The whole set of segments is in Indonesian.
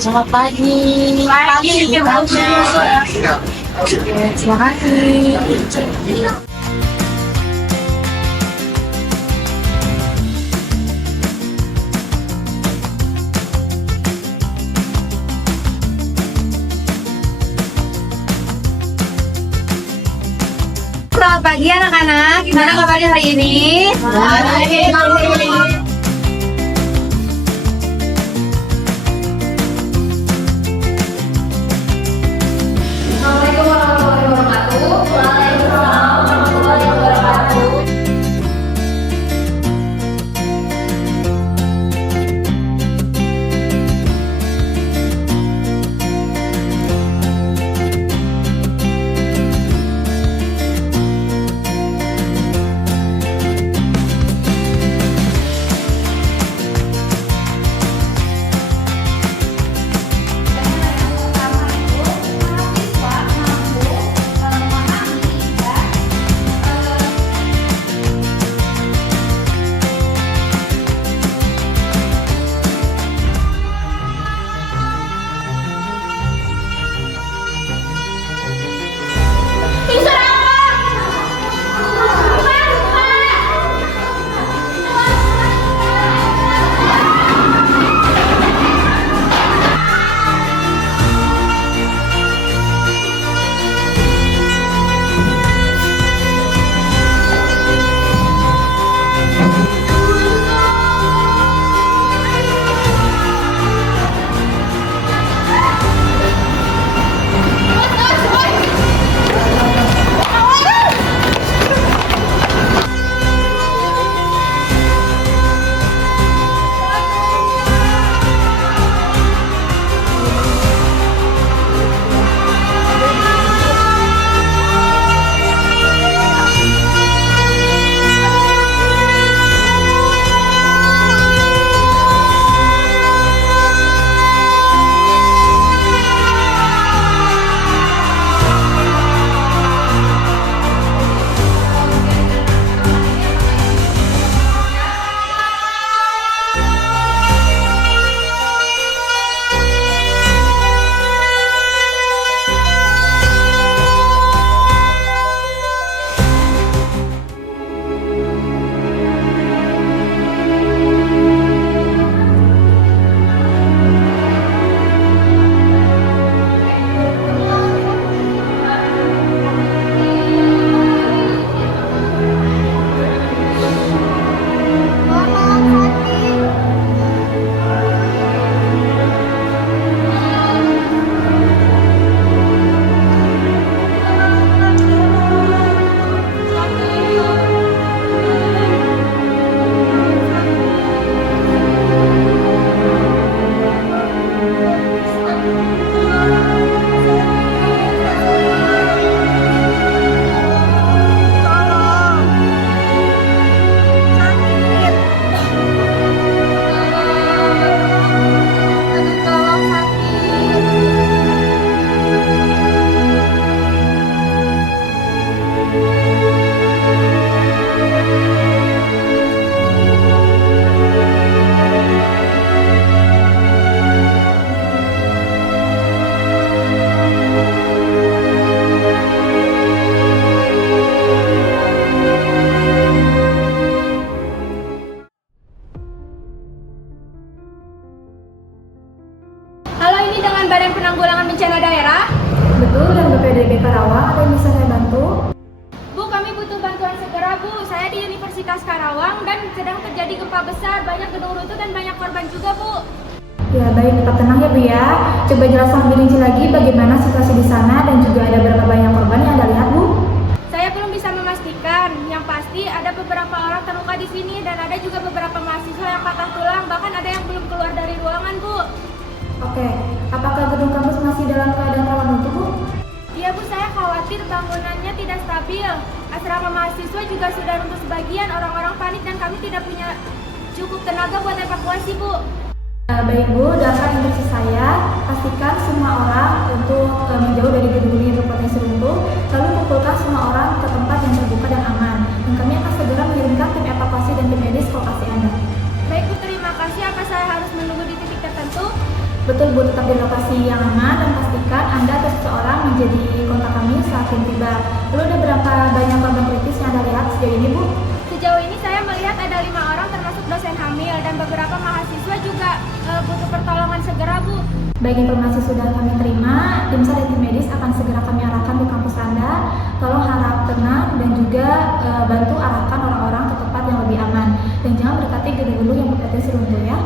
Selamat pagi. Pagi, Bu. Terima kasih. Selamat pagi anak-anak, gimana kabarnya hari ini? Baik. Assalamualaikum warahmatullahi wabarakatuh. Waalaikumsalam warahmatullahi wabarakatuh. Halo, ini dengan Badan Penanggulangan Bencana Daerah. Betul, dan BPDB Karawang, ada yang bisa saya bantu? Bu, kami butuh bantuan segera, Bu. Saya di Universitas Karawang dan sedang terjadi gempa besar, banyak gedung runtuh dan banyak korban juga, Bu. Ya baik, tetap tenang ya Bu ya. Coba jelaskan lebih rinci lagi bagaimana situasi di sana dan juga ada berapa banyak korban yang Anda lihat Bu? Saya belum bisa memastikan. Yang pasti ada beberapa orang terluka di sini dan ada juga beberapa mahasiswa yang patah tulang, bahkan ada yang belum keluar dari ruangan, Bu. Oke, apakah gedung kampus masih dalam keadaan rawan runtuh Bu? Iya, Bu, saya khawatir bangunannya tidak stabil. Asrama mahasiswa juga sudah runtuh sebagian, orang-orang panik dan kami tidak punya cukup tenaga buat evakuasi, Bu. Baik Bu, dalam instruksi saya, pastikan semua orang untuk menjauh dari gedung yang berpotensi runtuh, lalu kumpulkan semua orang ke tempat yang terbuka dan aman. Dan kami akan segera mengirimkan tim evakuasi dan tim medis ke lokasi Anda. Baik Bu, terima kasih. Apa saya harus menunggu di titik tertentu? Betul Bu, tetap di lokasi yang aman dan pastikan Anda atau seseorang menjadi kontak kami saat tim tiba. Lalu ada berapa banyak korban kritis yang Anda lihat sejauh ini Bu? Sejauh ini saya melihat ada 5 orang termasuk dosen hamil dan beberapa mahasiswa juga butuh pertolongan segera Bu. Baik, informasi sudah kami terima, tim SAR dan tim medis akan segera kami arahkan ke kampus Anda. Tolong harap tenang dan juga bantu arahkan orang-orang ke tempat yang lebih aman. Dan jangan mendekati gedung-gedung yang berpotensi runtuh ya.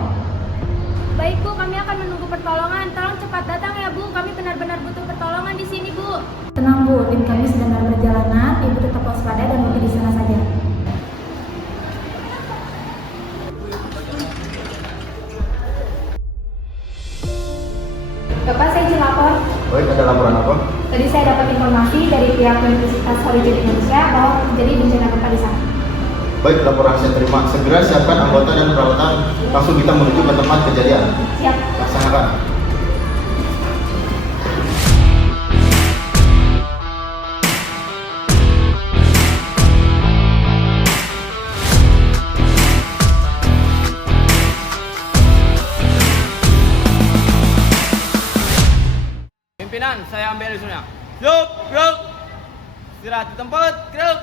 Baik Bu, kami akan menunggu pertolongan. Tolong cepat datang ya Bu, kami benar-benar butuh pertolongan di sini Bu. Tenang Bu, tim kami sedang dalam perjalanan, Ibu tetap waspada dan mungkin di sana saja. Bapak, saya izin lapor. Baik, ada laporan apa? Tadi saya dapat informasi dari pihak Universitas Sawijaya Indonesia bahwa terjadi bencana gempa di sana. Baik, laporan saya terima. Segera siapkan anggota dan peralatan. Langsung kita menuju ke tempat kejadian. Siap. Laksanakan. Pimpinan, saya ambil isunya. Yuk, yuk. Istirahat di tempat, yuk.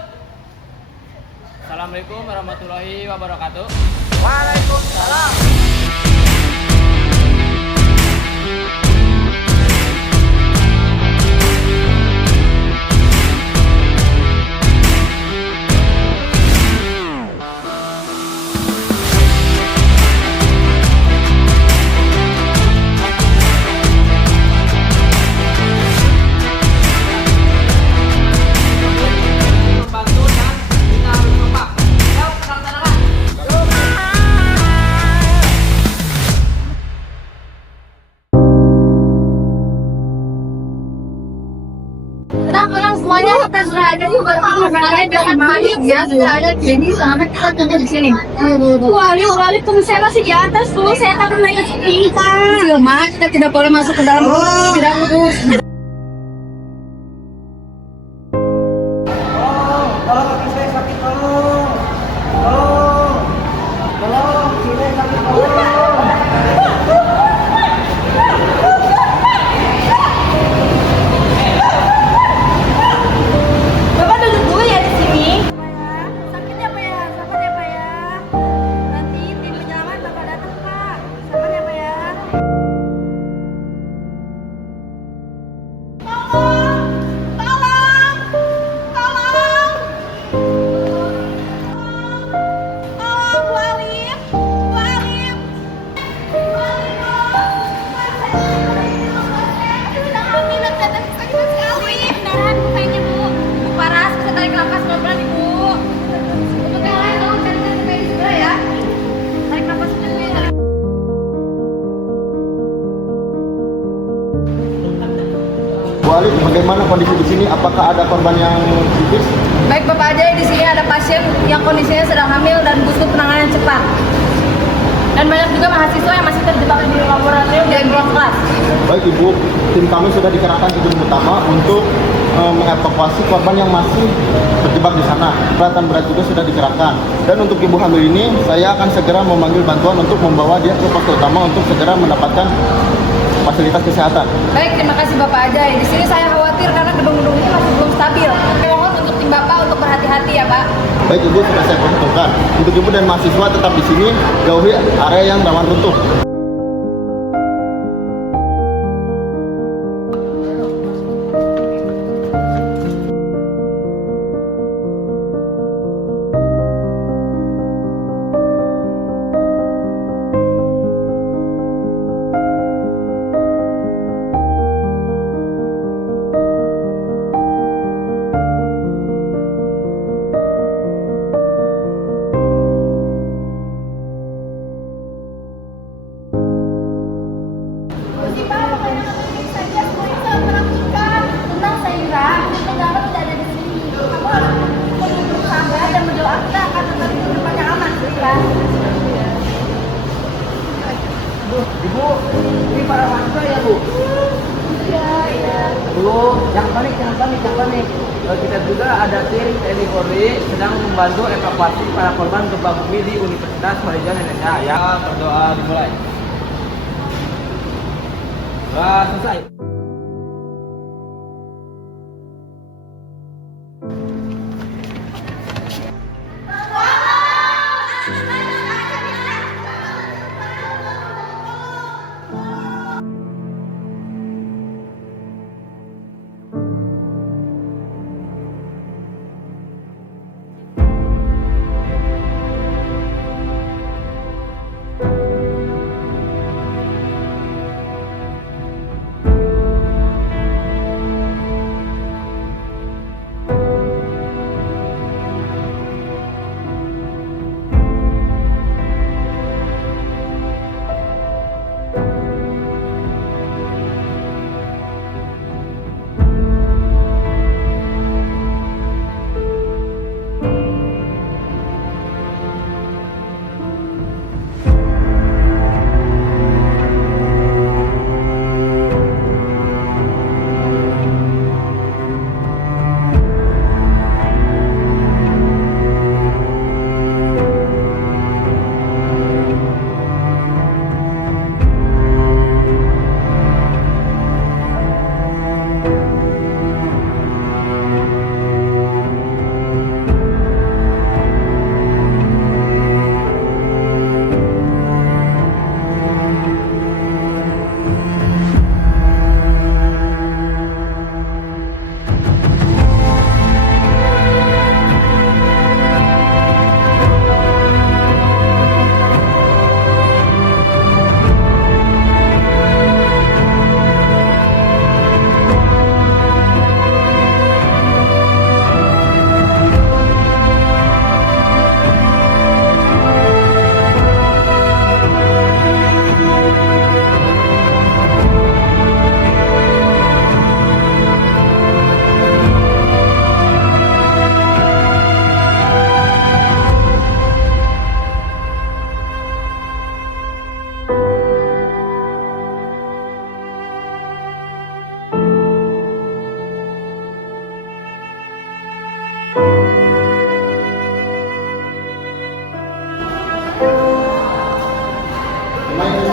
Assalamualaikum warahmatullahi wabarakatuh. Waalaikumsalam. Tenang semuanya, kita sudah ada di barang dengan balik ya, sudah ada jadi sampai kita tunggu di sini. Wali tunggu saya masih di atas tuh, saya takut naik ke sini. Mas, kita tidak boleh masuk ke dalam, tidak lurus. Bu Ali, bagaimana kondisi di sini? Apakah ada korban yang kritis? Baik Bapak Ajay, di sini ada pasien yang kondisinya sedang hamil dan butuh penanganan cepat. Dan banyak juga mahasiswa yang masih terjebak di laboratorium dan ruang kelas. Baik Ibu, tim kami sudah dikerahkan ke gedung utama untuk mengevakuasi korban yang masih terjebak di sana. Peralatan berat juga sudah dikerahkan. Dan untuk ibu hamil ini, saya akan segera memanggil bantuan untuk membawa dia ke pos utama untuk segera mendapatkan fasilitas kesehatan. Baik, terima kasih Bapak Ajay. Di sini saya khawatir karena gedung-gedung ini masih belum stabil. Mohon untuk tim Bapak untuk berhati-hati ya Pak. Baik Ibu, sudah saya perhitungkan. Untuk Ibu dan mahasiswa tetap di sini, jauhi area yang rawan runtuh. Ibu, ini para mahasiswa ya Bu? Iya. Bu, jangan panik. Kita juga ada tim TNI Polri sedang membantu evakuasi para korban gempa bumi di Universitas Sawijaya Indonesia. Ya, berdoa dimulai. Selesai.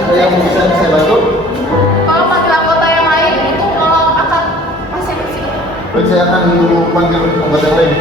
Ada yang bisa saya bantu? Kalau panggil anggota yang lain itu kalau akan pasien di sini. Baik, saya akan panggil anggota yang lain.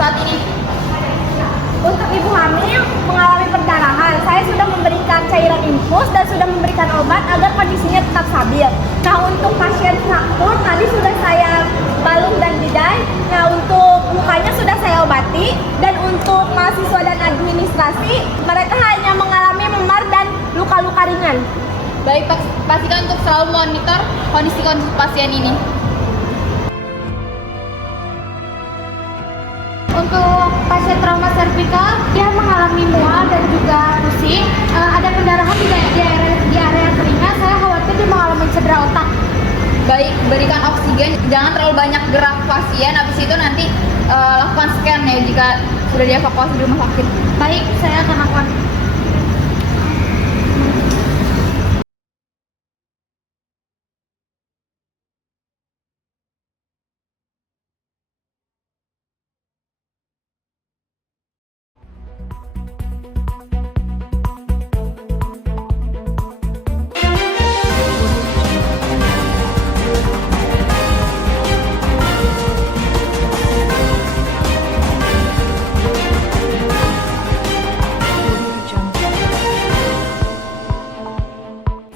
saat ini? Untuk ibu hamil mengalami perdarahan, saya sudah memberikan cairan infus dan sudah memberikan obat agar kondisinya tetap stabil. Nah, untuk pasien sakit tadi sudah saya balung dan bidai. Nah, untuk lukanya sudah saya obati, dan untuk mahasiswa dan administrasi mereka hanya mengalami memar dan luka-luka ringan. Baik, pastikan untuk selalu monitor kondisi pasien ini. Untuk pasien trauma servikal, dia mengalami mual dan juga pusing, ada pendarahan di area telinga. Saya khawatir dia mengalami cedera otak. Baik, berikan oksigen, jangan terlalu banyak gerak pasien. Habis itu nanti lakukan scan ya jika sudah dievakuasi di rumah sakit. Baik, saya akan lakukan.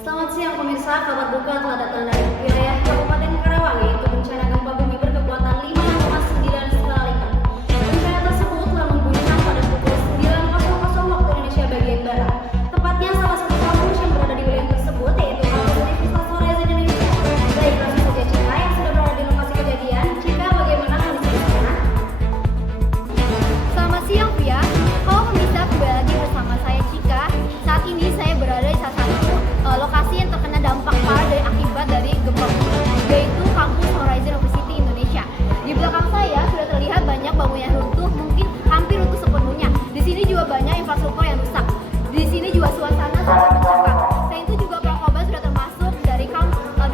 Selamat siang pemirsa, kabar duka telah datang dari wilayah Kabupaten Karawang, yaitu bencana gempa bumi berkekuatan 5,9 skala Richter. Bencana tersebut telah mengguncang pada pukul 9.00 waktu Indonesia bagian barat. Tepatnya salah satu kampus yang berada di wilayah tersebut, yaitu kampus Universitas Horizon Indonesia. Baik, langsung saja Cika yang sudah berada di lokasi kejadian. Cika, bagaimana kondisi di sana? Selamat siang, Via. Halo pemirsa, kembali lagi bersama saya Cika. Saat ini saya berada di salah satu lokasi yang terkena dampak parah dari akibat dari gempa bumi, yaitu kampus Horizon University Indonesia. Di belakang saya sudah terlihat banyak bangunan runtuh, mungkin hampir runtuh sepenuhnya. Di sini juga banyak infrastruktur yang rusak. Di sini juga suasana sangat mencekam. Selain itu juga para korban sudah termasuk dari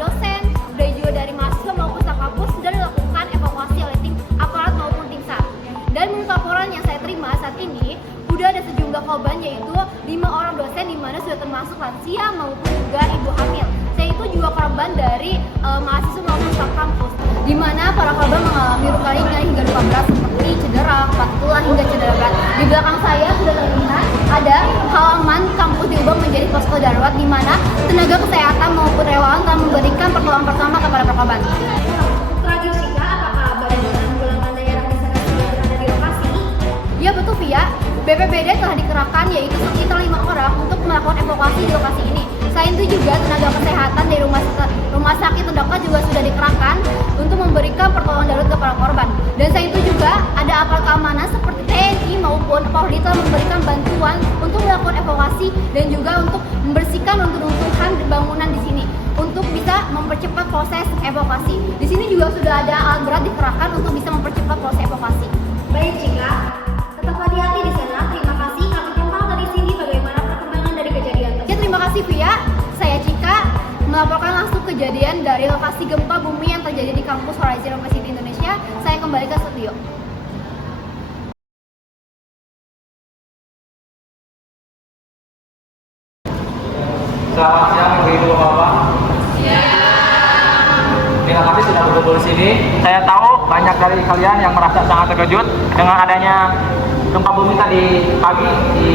dosen, dan juga dari mahasiswa maupun staf kampus sudah dilakukan evakuasi oleh tim aparat maupun tim SAR. Dan menurut laporan yang saya terima saat ini, sudah ada sejumlah korban, yaitu 5 orang dosen, di mana sudah termasuk lansia maupun juga ibu hamil. Saya itu juga korban dari mahasiswa maupun staf kampus, di mana para korban mengalami luka ringan hingga luka berat seperti cedera, patah tulang hingga cedera berat. Di belakang saya sudah terlihat ada halaman kampus diubah menjadi posko darurat, di mana tenaga kesehatan maupun relawan telah memberikan pertolongan pertama kepada para korban. Tragis Cika, apakah Badan Penanggulangan Daerah di sana sudah berada di lokasi? Ya betul Via, BPBD telah dikerahkan yaitu sekitar 5 orang untuk melakukan evakuasi di lokasi ini. Selain itu juga tenaga kesehatan dari rumah sakit terdekat juga sudah dikerahkan untuk memberikan pertolongan darurat kepada korban. Dan selain itu juga ada aparat keamanan seperti TNI maupun Polri telah memberikan bantuan untuk melakukan evakuasi dan juga untuk membersihkan runtuhan bangunan di sini untuk bisa mempercepat proses evakuasi. Di sini juga sudah ada alat berat dikerahkan untuk bisa mempercepat proses evakuasi. Baik Cika, tetap hati-hati di sana. Terima kasih. Kami pantau dari sini bagaimana perkembangan dari kejadian tersebut. Ya, terima kasih Via. Saya Cika melaporkan langsung kejadian dari lokasi gempa bumi yang terjadi di kampus Horizon University Indonesia. Saya kembali ke studio. Selamat siang Ibu Bapak. Terima kasih sudah berkumpul di sini. Saya tahu banyak dari kalian yang merasa sangat terkejut dengan adanya gempa bumi tadi pagi di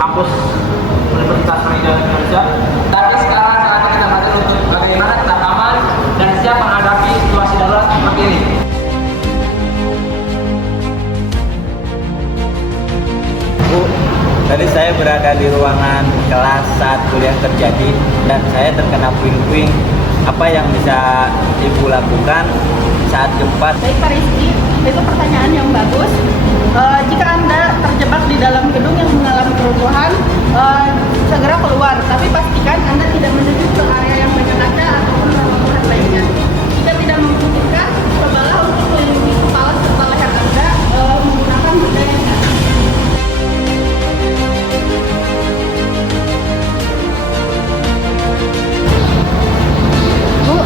kampus Universitas Horizon Indonesia. Tapi sekarang saatnya kita belajar untuk bagaimana tetap aman dan siap menghadapi situasi darurat seperti ini. Bu, tadi saya berada di ruangan kelas saat kuliah terjadi dan saya terkena puing-puing. Apa yang bisa Ibu lakukan saat gempa? Baik Pak Rizky, itu pertanyaan yang bagus. Jika Anda terjebak di dalam gedung yang mengalami keruntuhan, segera keluar. Tapi pastikan Anda tidak menuju ke area yang banyak kaca ataupun keruntuhan lainnya. Jika tidak memungkinkan, cobalah untuk melindungi kepala serta leher Anda menggunakan benda yang ada. Bu,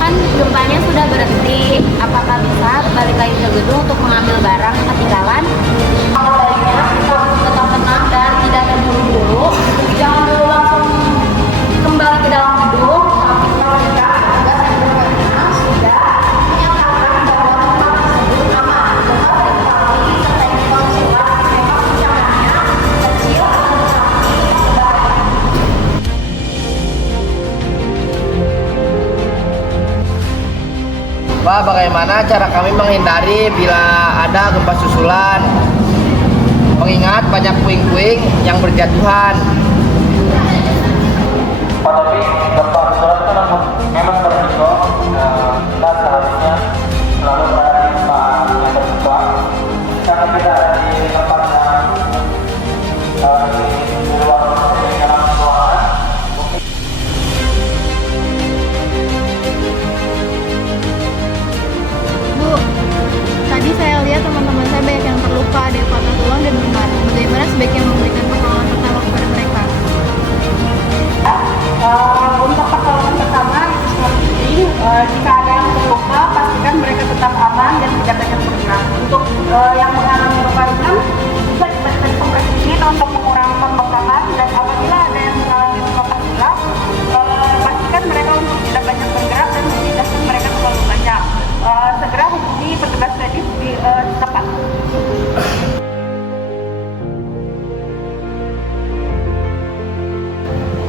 kan gempanya sudah berhenti. Apakah bisa balik lagi ke gedung untuk mengambil barang yang ketinggalan? Baiknya kita tetap tenang dan tidak terburu-buru. Jangan dulu langsung kembali ke dalam gedung. Tapi kalau jika ada sempurna sudah menyatakan bahwa tempat tersebut aman. Dapat diketahui serta informasi memang guncangannya kecil atau besar. Pak, bagaimana cara kami menghindari bila ada gempa susulan? Mengingat banyak puing-puing yang berjatuhan.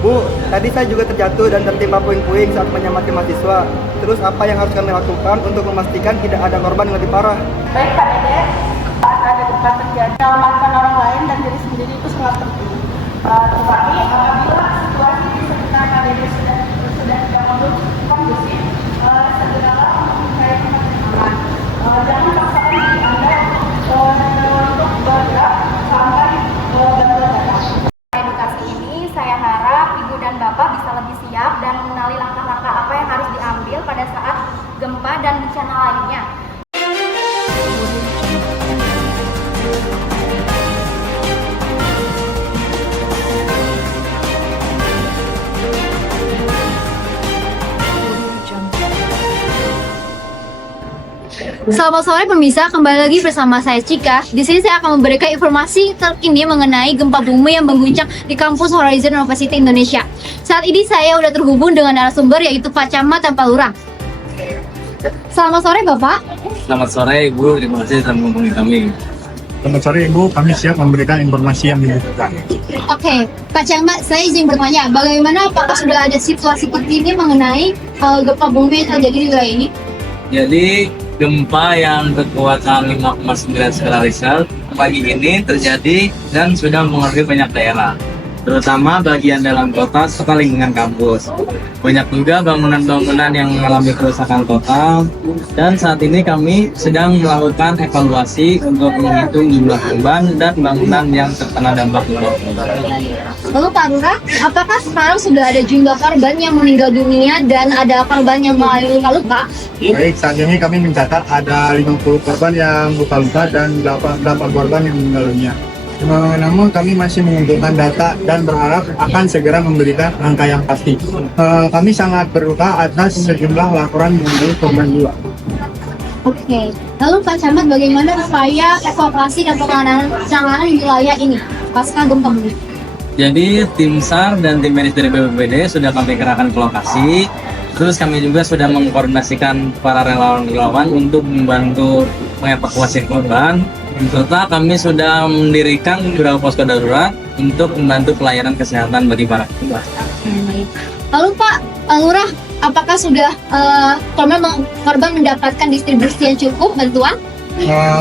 Bu, tadi saya juga terjatuh dan tertimpa puing-puing saat menyamati mahasiswa. Terus apa yang harus kami lakukan untuk memastikan tidak ada korban yang lebih parah? Baik Kak Dede, saat ada gempa terjadi, menyelamatkan orang lain dan diri sendiri itu sangat penting. Tetapi apabila situasi di sekitar Kak Dede sudah tidak kondusif, segeralah mencari tempat yang aman. Jangan paksakan diri Anda untuk bergerak sampai bantuan datang. Edukasi ini saya harap Ibu dan Bapak bisa lebih siap dan mengenali langkah-langkah apa yang harus diambil pada saat gempa dan bencana lainnya. Selamat sore pemirsa, kembali lagi bersama saya Cika. Di sini saya akan memberikan informasi terkini mengenai gempa bumi yang mengguncang di kampus Horizon University Indonesia. Saat ini saya sudah terhubung dengan narasumber yaitu Pak Camat dan Pak Lurah. Selamat sore Bapak. Selamat sore Ibu, terima kasih telah menghubungi kami. Selamat sore Ibu, kami siap memberikan informasi yang dibutuhkan. Oke, Pak Camat, saya izin bertanya, bagaimana apakah sudah ada situasi terkini mengenai gempa bumi yang terjadi di wilayah ini? Jadi gempa yang berkekuatan 5,9 skala Richter pagi ini terjadi dan sudah menguasai banyak daerah, terutama bagian dalam kota serta lingkungan kampus. Banyak juga bangunan-bangunan yang mengalami kerusakan total, dan saat ini kami sedang melakukan evaluasi untuk menghitung jumlah korban dan bangunan yang terkena dampak gempa. Lalu Pak Lurah, apakah sekarang sudah ada jumlah korban yang meninggal dunia dan ada korban yang mengalami luka-luka? Baik, saat ini kami mencatat ada 50 korban yang luka-luka dan 8 korban yang meninggal dunia. Namun kami masih mengumpulkan data dan berharap akan segera memberikan angka yang pasti. Kami sangat berduka atas sejumlah laporan mengenai korban jiwa. Oke, lalu Pak Camat, bagaimana upaya evakuasi dan penanganan di wilayah ini pasca gempa bumi? Jadi tim SAR dan tim medis dari BPBD sudah kami kerahkan ke lokasi. Terus kami juga sudah mengkoordinasikan para relawan-relawan untuk membantu mengevakuasi korban. Serta kami sudah mendirikan beberapa posko darurat untuk membantu pelayanan kesehatan bagi para korban. Lalu Pak Lurah, apakah sudah korban mendapatkan distribusi yang cukup bantuan?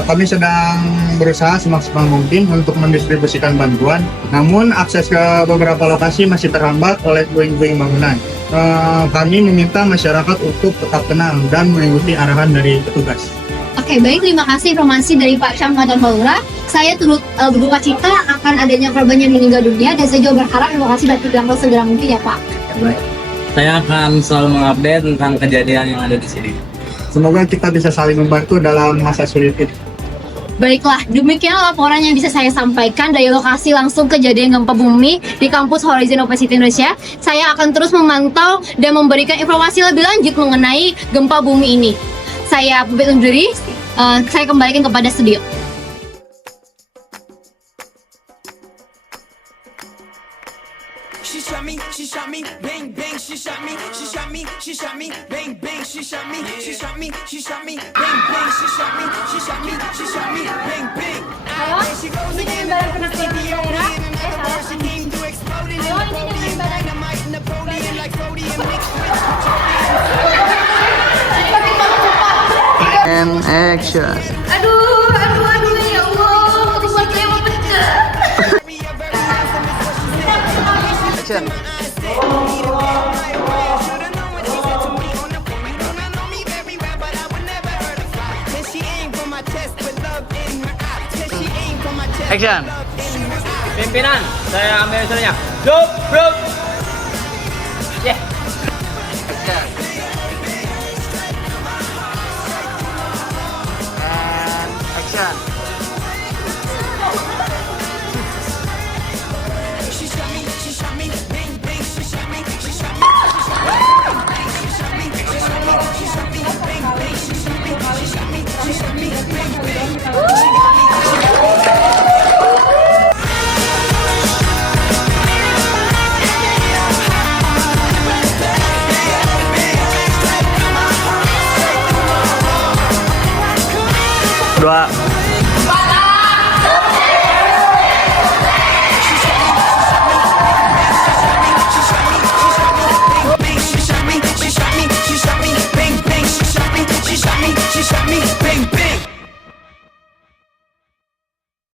Kami sedang berusaha semaksimal mungkin untuk mendistribusikan bantuan, namun akses ke beberapa lokasi masih terhambat oleh puing-puing bangunan. Kami meminta masyarakat untuk tetap tenang dan mengikuti arahan dari petugas. Oke, baik, terima kasih informasi dari Pak Camat dan Pak Lurah. Saya turut berduka cita akan adanya korban yang meninggal dunia dan saya juga berharap evakuasi dapat dilakukan segera mungkin ya Pak. Saya akan selalu mengupdate tentang kejadian yang ada di sini. Semoga kita bisa saling membantu dalam masa sulit ini. Baiklah, demikian laporan yang bisa saya sampaikan dari lokasi langsung kejadian gempa bumi di kampus Horizon University Indonesia. Saya akan terus memantau dan memberikan informasi lebih lanjut mengenai gempa bumi ini. Saya pamit undur diri, saya kembalikan kepada studio. She shot me, bang bang. She shot me, bang bang. She shot me, bang bang. She shot me, bang bang. Halo, ini dengan Badan Penanggulangan Daerah. Salah. Halo, ini dengan Badan And action. Aduh, ya Allah, ketupat saya mau pecah. Action. Action. Pimpinan, saya ambil hasilnya. Go, bro. Yeah. Action. And action. Dua.